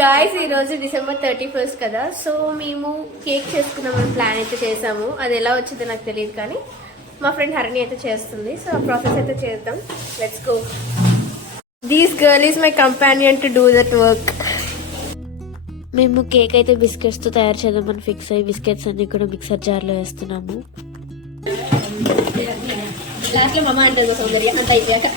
గాయస్ ఈరోజు December 31st కదా, సో మేము కేక్ చేసుకుందామని ప్లాన్ అయితే చేసాము. అది ఎలా వచ్చిందో నాకు తెలియదు, కానీ మా ఫ్రెండ్ హరిణి అయితే చేస్తుంది. సో ఆ ప్రాసెస్ అయితే చేద్దాం. Let's go. This girl is my companion to do that work. మేము కేక్ అయితే బిస్కెట్స్తో తయారు చేద్దామని ఫిక్స్ అయ్యి బిస్కెట్స్ అన్ని కూడా మిక్సర్ జార్లో వేస్తున్నాము. లాస్ట్లో మమ్మ అంటుంది సౌందర్య అంత అయిపోయాక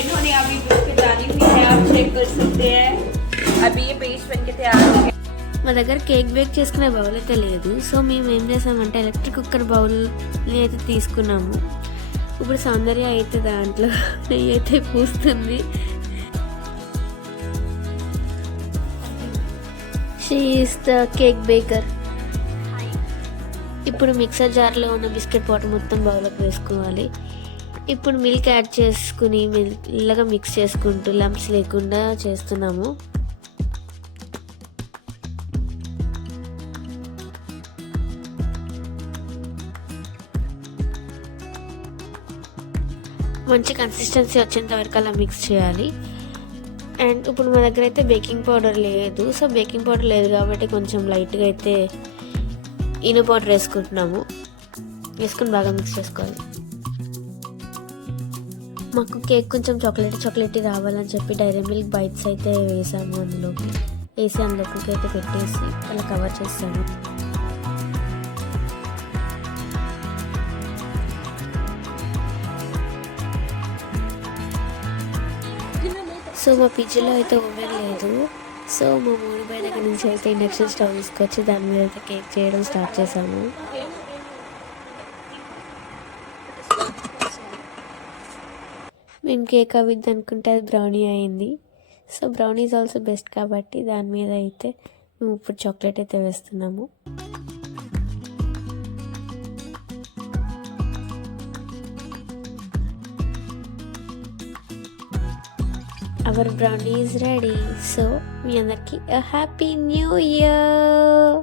इन्होंने अभी बिस्किट डाली हुई है, आप चेक कर सकते हैं. अभी ये पेस्ट बन के तैयार है. మా దగ్గర కేక్ బేక్ చేసుకునే బౌల్ అయితే లేదు, సో మేము ఏం చేసామంటే ఎలక్ట్రిక్ కుక్కర్ బౌల్ని అయితే తీసుకున్నాము. ఇప్పుడు సౌందర్య అయితే దాంట్లో నెయ్యి అయితే పూస్తుంది. She is the cake baker. ఇప్పుడు మిక్సర్ జార్లో ఉన్న బిస్కెట్ పౌడర్ మొత్తం బౌల్లోకి వేసుకోవాలి. ఇప్పుడు మిల్క్ యాడ్ చేసుకుని మెల్లగా మిక్స్ చేసుకుంటూ లంప్స్ లేకుండా చేస్తున్నాము. మంచి కన్సిస్టెన్సీ వచ్చేంత వరకు అలా మిక్స్ చేయాలి. అండ్ ఇప్పుడు మా దగ్గర అయితే బేకింగ్ పౌడర్ లేదు, సో బేకింగ్ పౌడర్ లేదు కాబట్టి కొంచెం లైట్గా అయితే ఈనో పౌడర్ వేసుకుంటున్నాము. వేసుకుని బాగా మిక్స్ చేసుకోవాలి. మాకు కేక్ కొంచెం చాక్లెట్ రావాలని చెప్పి డైరీ మిల్క్ బైట్స్ అయితే వేసాము. అందులోకి అయితే పెట్టేసి అలా కవర్ చేస్తాము. సో మా పిజ్జీలో అయితే ఓవెన్ లేదు, సో మా మూడు బై దగ్గర నుంచి అయితే ఇండక్షన్ స్టవ్ తీసుకొచ్చి దాని మీద అయితే కేక్ చేయడం స్టార్ట్ చేసాము. మేము కేక్ అవ్వద్దు అనుకుంటే అది బ్రౌనీ అయింది. So brownie is also best కాబట్టి దాని మీద అయితే మేము ఇప్పుడు చాక్లెట్ అయితే వేస్తున్నాము. Our brownie is ready. So మీ అందరికీ హ్యాపీ న్యూ ఇయర్.